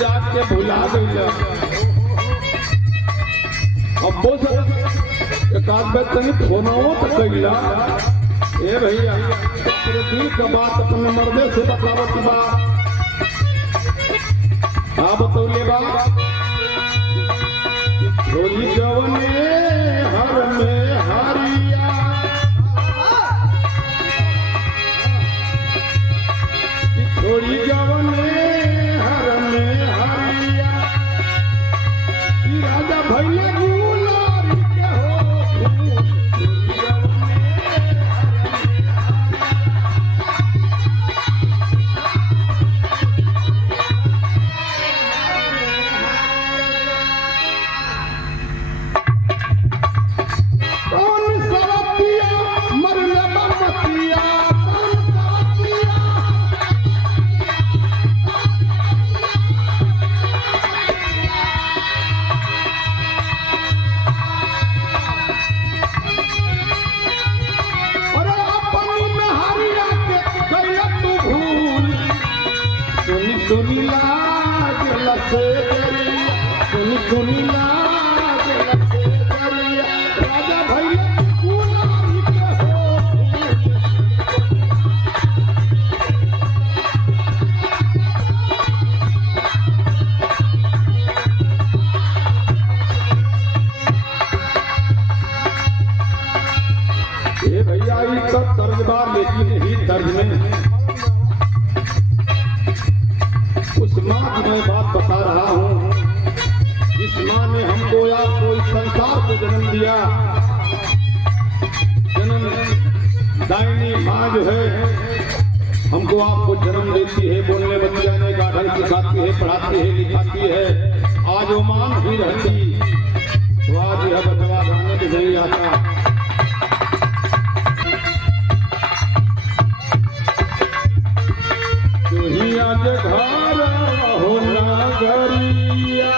जाके भुला गई। अब वो सब एक आध बार तनी फोनों तो कैला ए भैया तेरे दिल का बात अपने मर्दे से बतावत बा। हाँ बतौले बा छोरी जवने हर में हारिया छोरी जवने हर में हारिया राजा भैया गुलारी के हो सुनीला जलसे सुनीला जलसे राजा भैया गुलारी के हो। ये भैया ये सब तर्जबार लेकिन ही तर्ज में उस माँ की मैं बात बता रहा हूँ जिस माँ ने हमको या कोई संसार को जन्म दिया। जन्म दायनी माँ जो है हमको आपको जन्म देती है, बोलने बतियाने का ढंग सिखाती है, पढ़ाती है, लिखाती है। आज वो माँ भी रहती तो आज यह बचवा गाने भी नहीं आता। आज घर हो नागरिया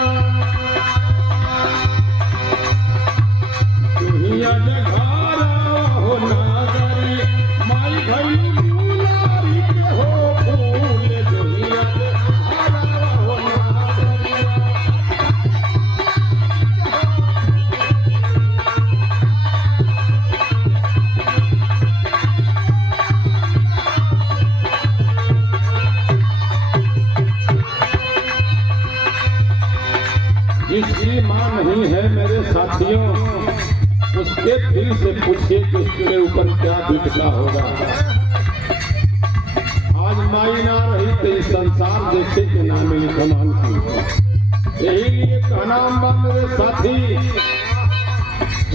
दुनिया में घर हो नागरिया माई भैया गुलारी के हो फूल दुनिया में घर हो नागरिया। जिसकी माँ नहीं है मेरे साथियों उसके दिल से पूछिए कि उसके ऊपर क्या बीतता होगा। आज माई ना रही तो इस संसार देखे के नाम लिखमान की। यही लिए कहना बा मेरे साथी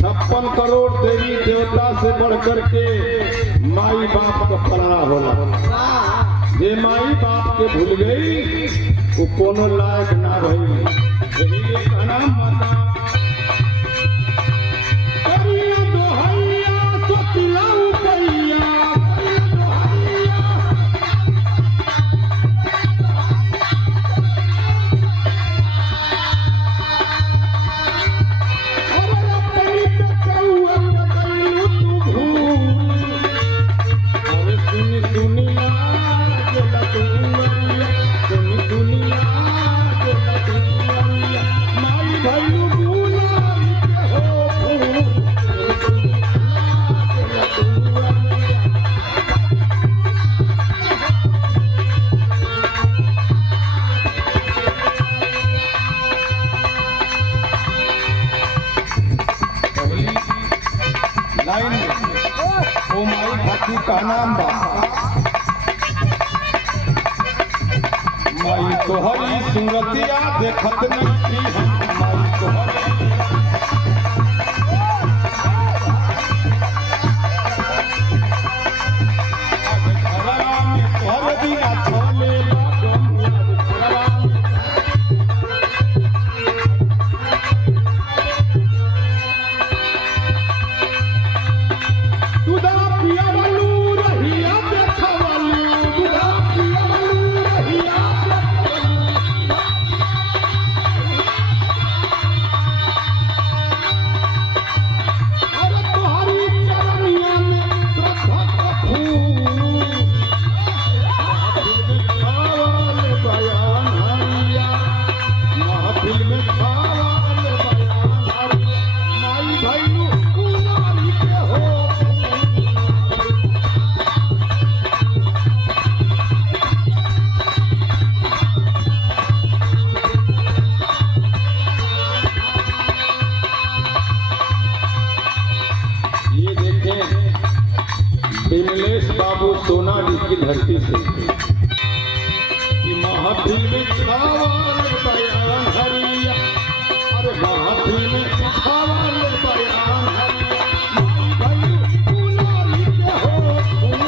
56 करोड़ देवी देवता से बढ़कर के माई बाप का पराया होला। जे माई बाप के भूल गई वो कोनो लायक ना रही। कहना माता करिया दोहैया तो पिलाऊ करिया का नाम बा माई तोहरी सूरतिया देखत नहीं थी हम माई तोहरी घरवा में तोहर बिना छोले सोनाली की धरती से कि महफिल में छावल बयान हरिया, अरे महफिल में छावल बयान हरिया, भाई गुलाली के हो फूल।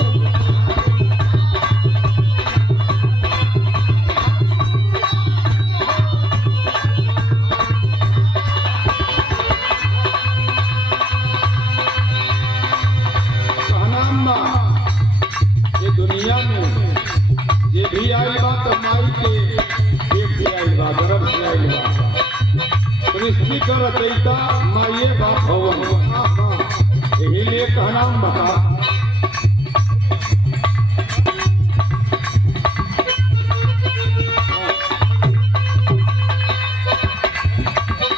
ये दुनिया में ये भी आई बात माई के पेट से आई बा, गर्भ से आई बा, सृष्टि कर रचयिता माइये बाप भवन। यही लिए कहना बता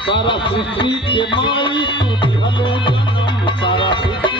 सारा सृष्टि के माई तू दिहलो जन्म, सारा सृष्टि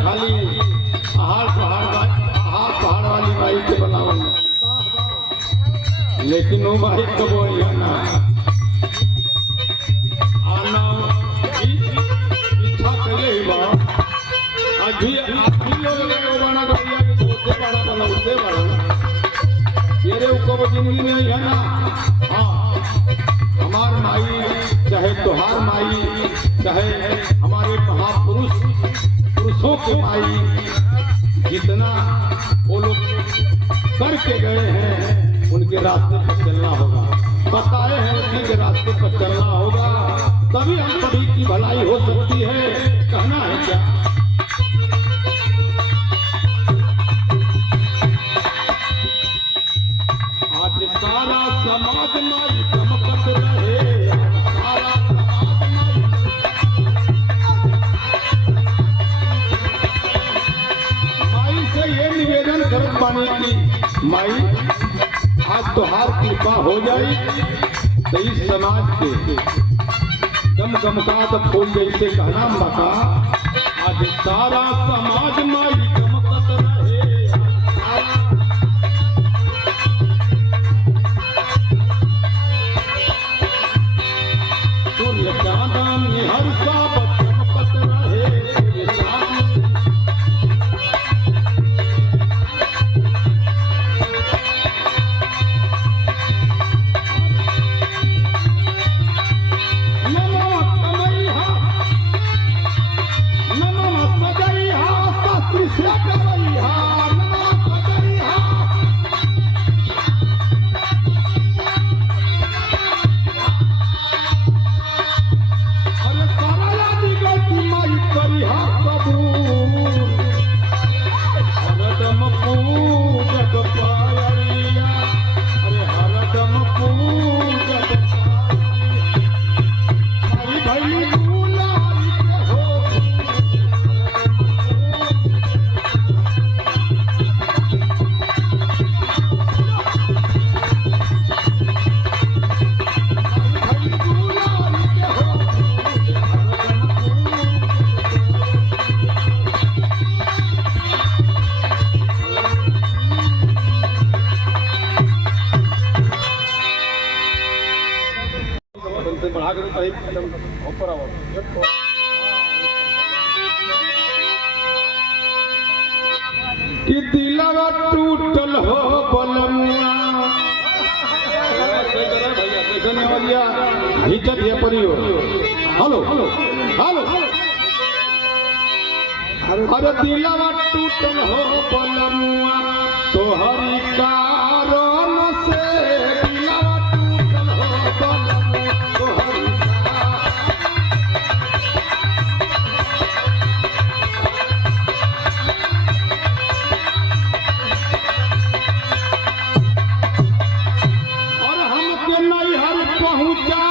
खाली आहार पहाड़ वाली माई के बनावल, लेकिन वो माई कब ना आना इच्छा करे ही बा। अभी लोग ने बना गया कि उससे बड़ा उससे बड़ा ये कब जिंदगी में है ना। हाँ, हमार माई चाहे तोहार माई चाहे हमारे पुरुषों के माई जितना वो लोग करके गए हैं उनके रास्ते पर चलना होगा, बताए हैं उसी के रास्ते पर चलना होगा, तभी हम सभी की भलाई हो सकती है। कहना है क्या आज सारा समाज माई चमकत रहे, सारा पानी की माई आज तोहार कृपा हो जाए तो इस समाज के गमगमका फूल जैसे कहना बता। आज सारा समाज माई चमकत रहे, सूर्य चांदन हर सब चमकत रहे। कि दिलवा टूटल हो बलमुआ से नेवलिया हिचत है परियो हेलो हेलो अरे दिलवा टूटल हो बनमुआ तोहरी कारण से दिलवा टूटल हो बनमुआ तोहरी और हमके नैहर पहुंचा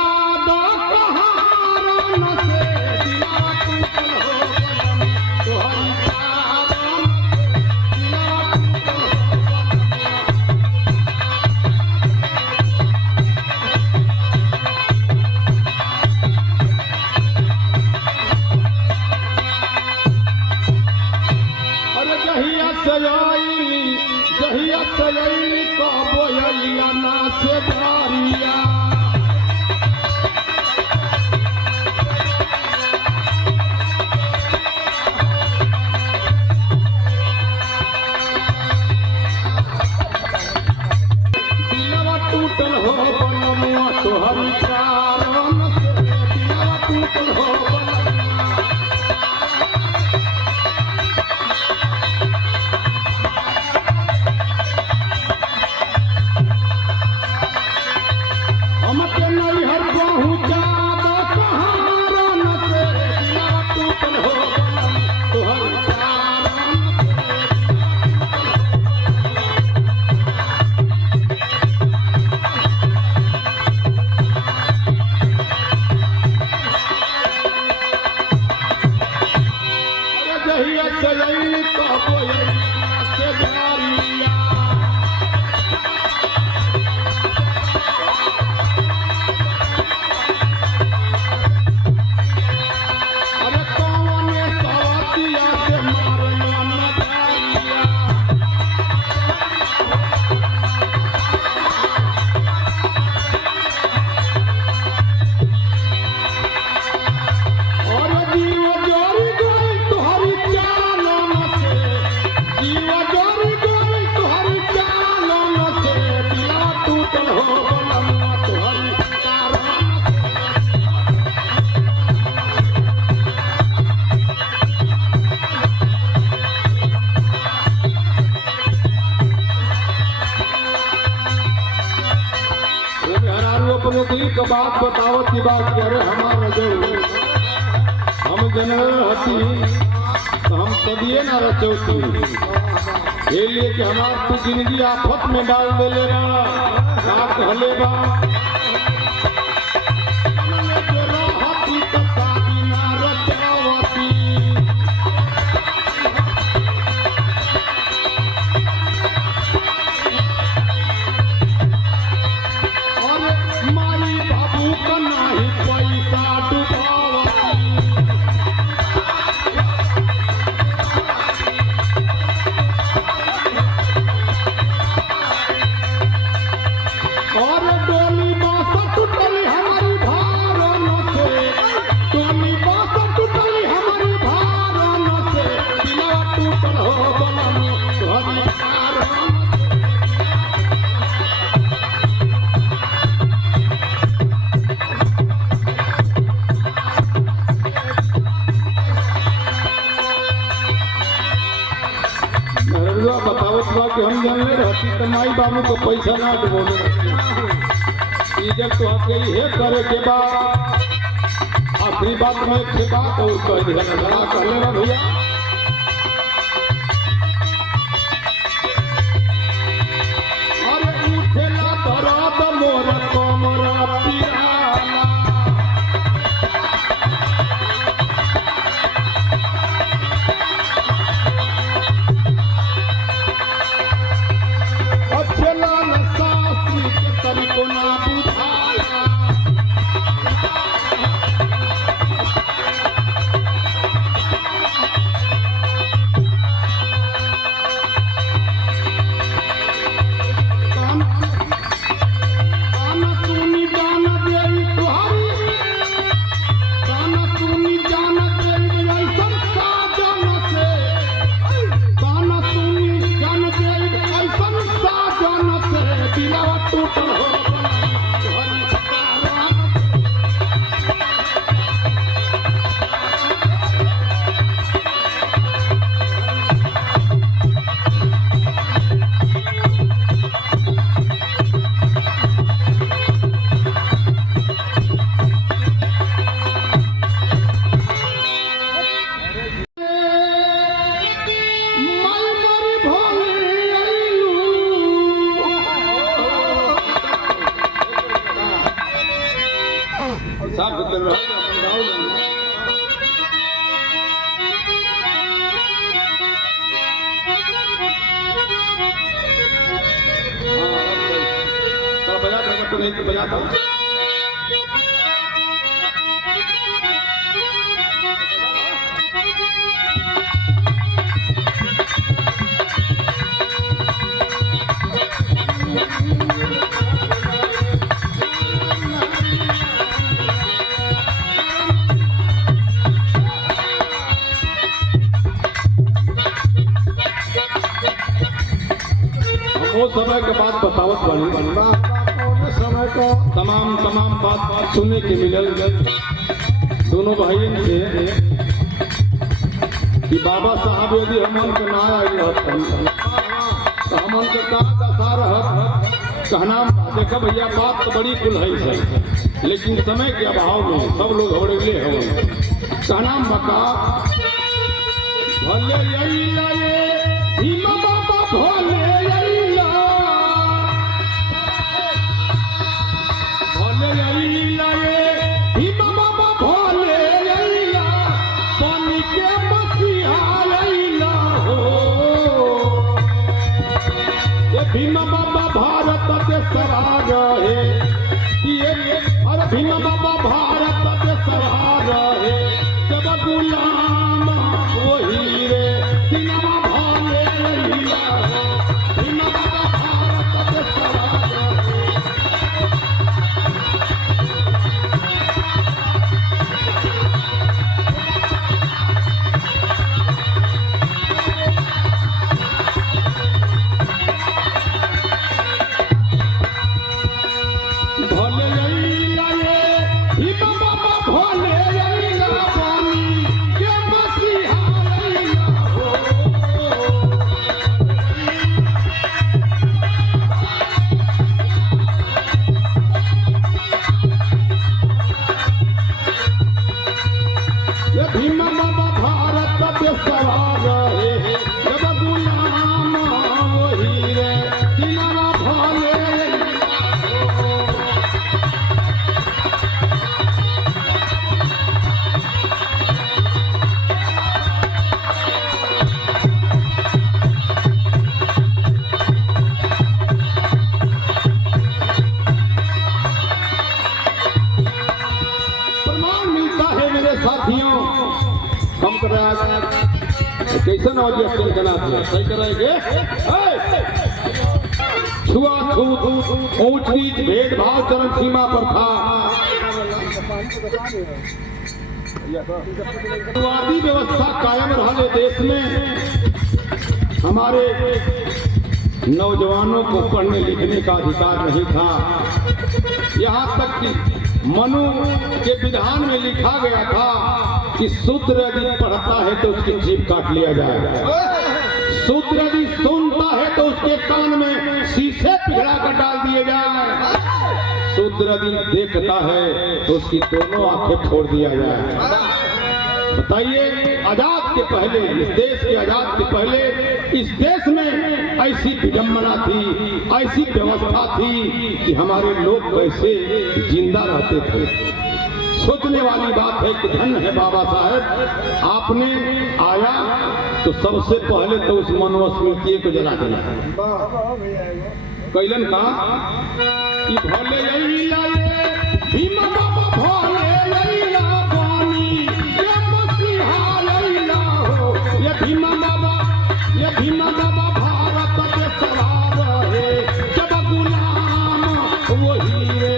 दो कहारन से दिलवा टूटल हो बनमुआ तोहरी जहिया सयली कहबो अइला ना से धारिया दिलवा टूटल हो बनमुआ तोहरी कारण से दिलवा टूटल हो हमके नैहर पहुंचा दो कहारन से दिलवा टूटल हो तोहरी जहिया सजैली कहबो अइला से धारिया अरे कौने सवतिया से मारना मजारिया और जीव जोरी गई तोहरी चालन से जीव जोरी गई तोहरी चालन से दिलवा टूटल हो बनमुआ तोहरी कारण हरारू अपने दिल का बात बतावत की बात कह रहे हमारा जो हम जनरल हती तो हम कदिए ना रचौती ये लिए कि हमार तू जिंदगी आफत में डाल दे ले कहले बा रहती तो शादी ना रचावती और माई बाबू का नाही पैसा डुबावती और डोली बांस टूटली हमारी भारन से डोली बांस टूटली हमारी भारन से दिलवा टूटल हो बनमुआ तोहरी कारण बतावत बा कि हम जानले रहती तो माई बाबू को पैसा ना डुबोले जब तो आपके ये करे के बाद आखिरी बात में एक बात और कह दिया ना कहले ना भैया अरे उठेला दर्द मोर कमरा पिराला अच्छेला न शास्त्री के तरीको ना बुझाया साफ सुथरे रहो मंगाओ बजा तो नहीं तो बजाता वो समय के बाद बतावत बनी समय को तमाम बात सुनने के मिलल दोनों भाइयों से कि बाबा साहब यदि हमन के ना आई रहतन तो हमन के का दशा रहत कहना देखा भैया बात तो बड़ी कुल है लेकिन समय के अभाव में सब लोग हवड़े हवन कहना बका भले यही लाए भीमा बाबा भले भीमा बाबा भारत देशरा रहे अरे भीमा बाबा भारत देशरा रहे जब गुलाम वही रे भीमा भाले भीमा बाबा भारत देशरा कैसे ना हो सही कराएंगे छुआछूत ऊंच नीच भेदभाव चरम सीमा पर था शुरुआती व्यवस्था कायम रहे देश में हमारे नौजवानों को पढ़ने लिखने का अधिकार नहीं था यहाँ तक कि मनु के विधान में लिखा गया था कि शूद्र यदि पढ़ता है तो उसकी जीभ काट लिया जाएगा शूद्र यदि सुनता है तो उसके कान में शीशे पिघला कर डाल दिए जाए शूद्र यदि देखता है तो उसकी दोनों आंखें फोड़ दिया जाए बताइए आजाद के पहले इस देश के आजाद के पहले इस देश में ऐसी विडंबना थी ऐसी व्यवस्था थी कि हमारे लोग कैसे जिंदा रहते थे सोचने वाली बात है कि धन्य है बाबा साहेब आपने आया तो सबसे पहले तो उस मनुस्मृति को जला देना कैलन का कि भले यही लाए भीमा बाबा भले यही ला बानी ये मसीहा यही ला हो ये भीमा बाबा भारत के सवार है जब गुलाम वही रे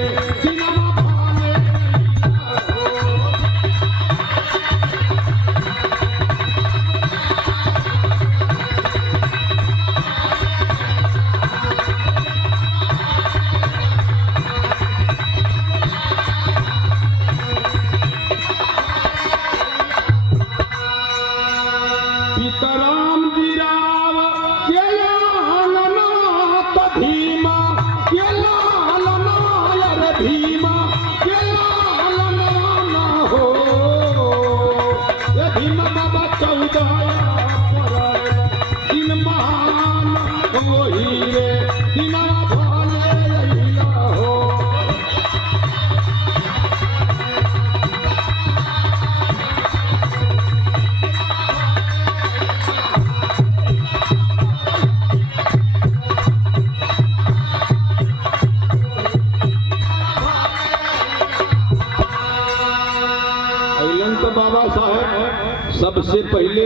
सबसे पहले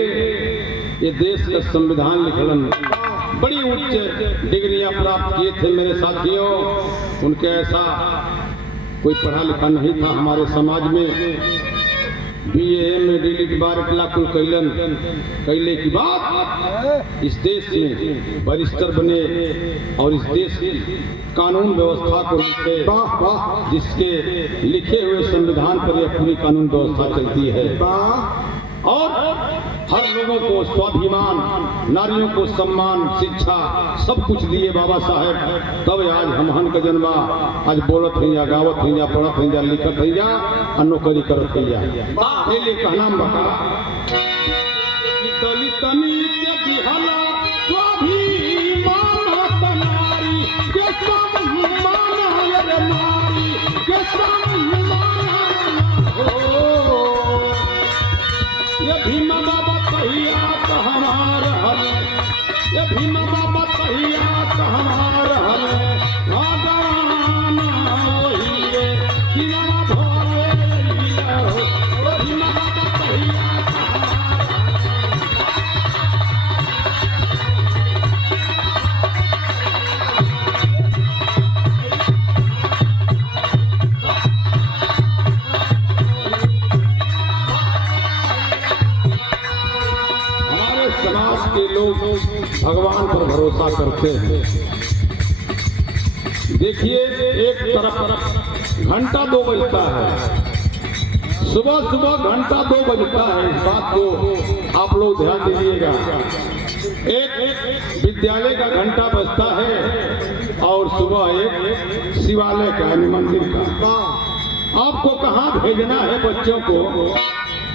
ये देश का संविधान लिखलन बड़ी उच्च डिग्रियां प्राप्त किए थे मेरे साथियों। उनके ऐसा कोई पढ़ा लिखा नहीं था हमारे समाज में। BA में डिलीट बार कुल कैले की बात इस देश में वरिष्ठ बने और इस देश की कानून व्यवस्था को लिखे, जिसके लिखे हुए संविधान पर यह पूरी कानून व्यवस्था चलती है। और हर लोगों को स्वाभिमान, नारियों को सम्मान, शिक्षा सब कुछ दिए बाबा साहेब। तब आज हमहन का जन्मा आज बोलत है या गावत है या पढ़त है या लिखत है या नौकरी करत है या ये लिए कहना बता कि दलितनी के बिहला स्वाभिमान तनारी के सम्मान रे नारी के सम्मान हो। ये भीम बाबा कहिया तो हमार हल, ये भीम बाबा कहिया तो हमार हल। भगवान वही रे किनारा भोले लिया हो, ये भीम बाबा कहिया तो के लोग भगवान पर भरोसा करते हैं। देखिए एक तरफ घंटा 2 बजता है, सुबह सुबह घंटा 2 बजता है। इस बात को आप लोग ध्यान दीजिएगा। एक विद्यालय का घंटा बजता है और सुबह एक शिवालय का यानी मंदिर का। आपको कहाँ भेजना है बच्चों को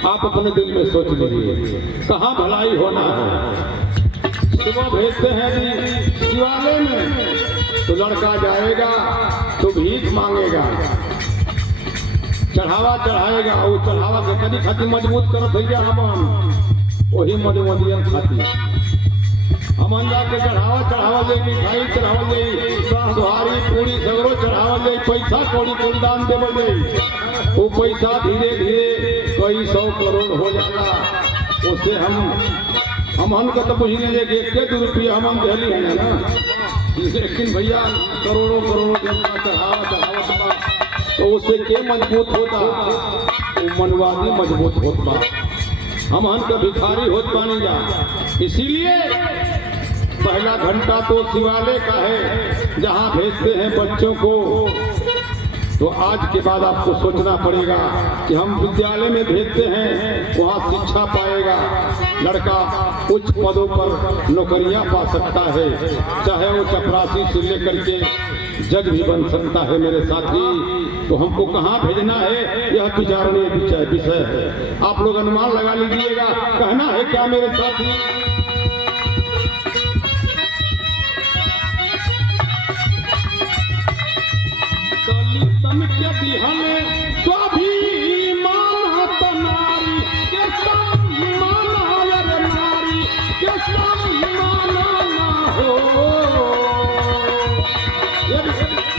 आप अपने दिल में सोच लीजिए, कहाँ भलाई होना है। सुबह भेजते हैं जी शिवालय में तो लड़का जाएगा तो भीख मांगेगा, चढ़ावा चढ़ाएगा। वो चढ़ावा के कभी खाती मजबूत करत है हम वही मजबूतियन खाती हम जाके चढ़ावा दे, मिठाई चढ़ावा दे, सुहारी पूरी सगरो चढ़ावा दे, पैसा कौड़ी कुल दान देवल दे। वो पैसा धीरे धीरे कई 100 करोड़ हो जाता। उससे हम को तो बुझने देखे 1 रुपया हम दिल्ली है ना, लेकिन भैया करोड़ों जनता चढ़ावा तो उससे क्या मजबूत होता? वो मनवादी मजबूत होता, हम का भिखारी होत पानी जा। इसीलिए पहला घंटा तो शिवालय का है जहाँ भेजते हैं बच्चों को। तो आज के बाद आपको सोचना पड़ेगा कि हम विद्यालय में भेजते हैं, वहाँ शिक्षा पाएगा, लड़का उच्च पदों पर नौकरियां पा सकता है, चाहे वो चपरासी से लेकर के जज भी बन सकता है मेरे साथी। तो हमको कहाँ भेजना है यह विचारणीय विषय है। आप लोग अनुमान लगा लीजिएगा, कहना है क्या मेरे साथी? के बिहने स्वाभिमान तनारी के सम्मान रे नारी के सम्मान ना हो।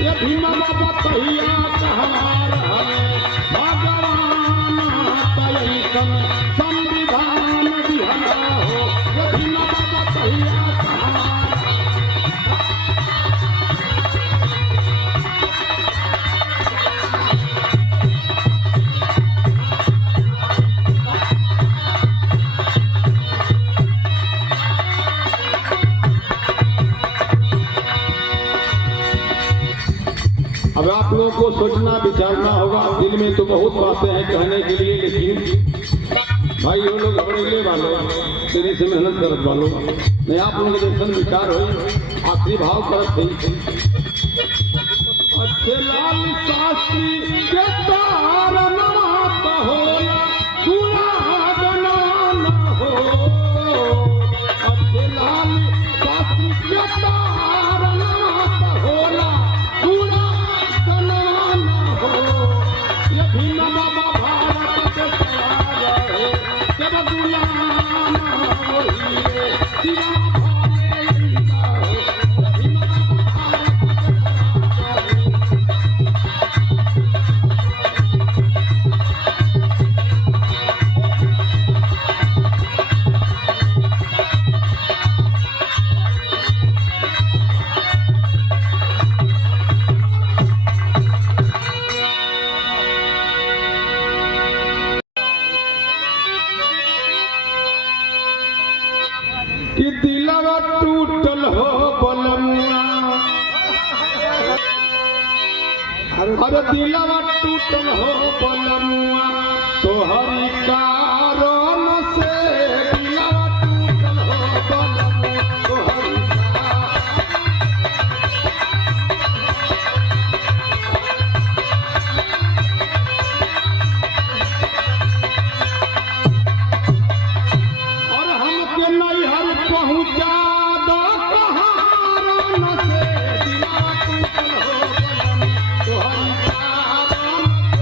ये भीम बाबा कहिया हमार हमें भगवान तयसन संविधान बिहना हो। ये भीम बाबा कहिया अब आप लोगों को सोचना विचारना होगा। दिल में तो बहुत बातें हैं कहने के लिए, लेकिन भाई वो लोग घबरेले वाले तेरे से मेहनत करत वालों नहीं, आप लोगों के दर्शन विचार हो आखिरी भाव करत थे। अच्छे लाल शास्त्री के तार नात होला पूरा बनाना हो। अच्छे लाल शास्त्री के तार नात होला पूरा ये भीम बाबा भारत के सवार है, जब गुलाम वही रे सिवा भोले लिया हो। भीम बाबा भारत के सवार है। दिलवा टूटल हो बलमुआ तोहरी कारण से दिलवा टूटल हो बलमुआ तोहरी और हमके नैहर पहुंचा दो कहारन से दिलवा टूटल हो बलमुआ तोहरी कारण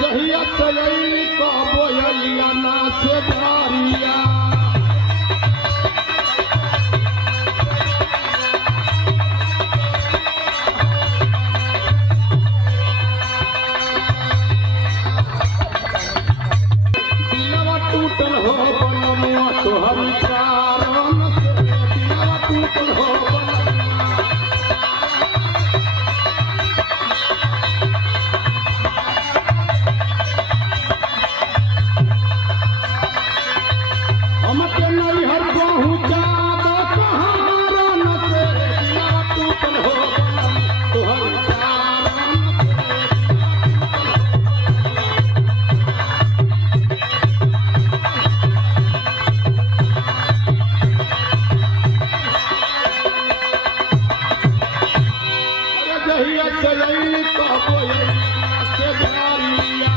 जहिया सजैली का बोयलिया ना से धारिया दिलवा टूटल हो बलमुआ तोहरी कारण से दिलवा टूटल हो हमके नैहर पहुंचा दो कहारन से दिलवा टूटल हो तोहरी कारण अरे जहिया सजैली का बोयलिया से धारिया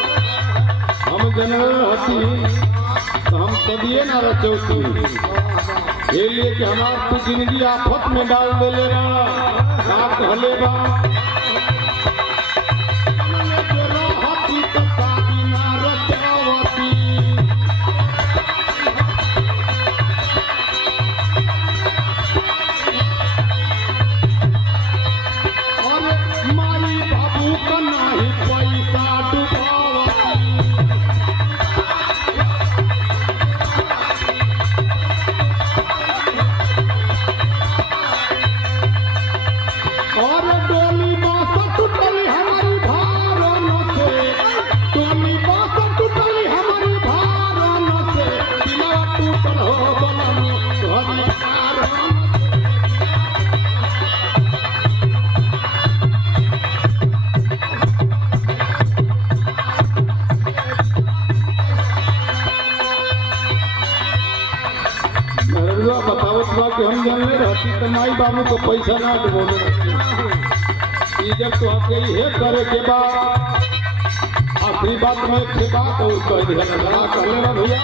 हम जनरल हती तो हम कदिए ना रचौती ये लिए कि हमार तू जिंदगी आफत में डाल देले बा का कहले बा हती तो शादी ना रचौती और माई बाबू का नाही पैसा डुबावती और डोली बास टूटली हमारी भारन से डोली बास टूटली हमारी भारन से दिलवा टूटल हो बलमुआ तोहरी कारण बतावत बा कि हम जानले रहती तो माई बाबू को पैसा ना बोले जब तो आपके ये करे के बाद आखिरी बात में एक बात और कह दिया कहले ना भैया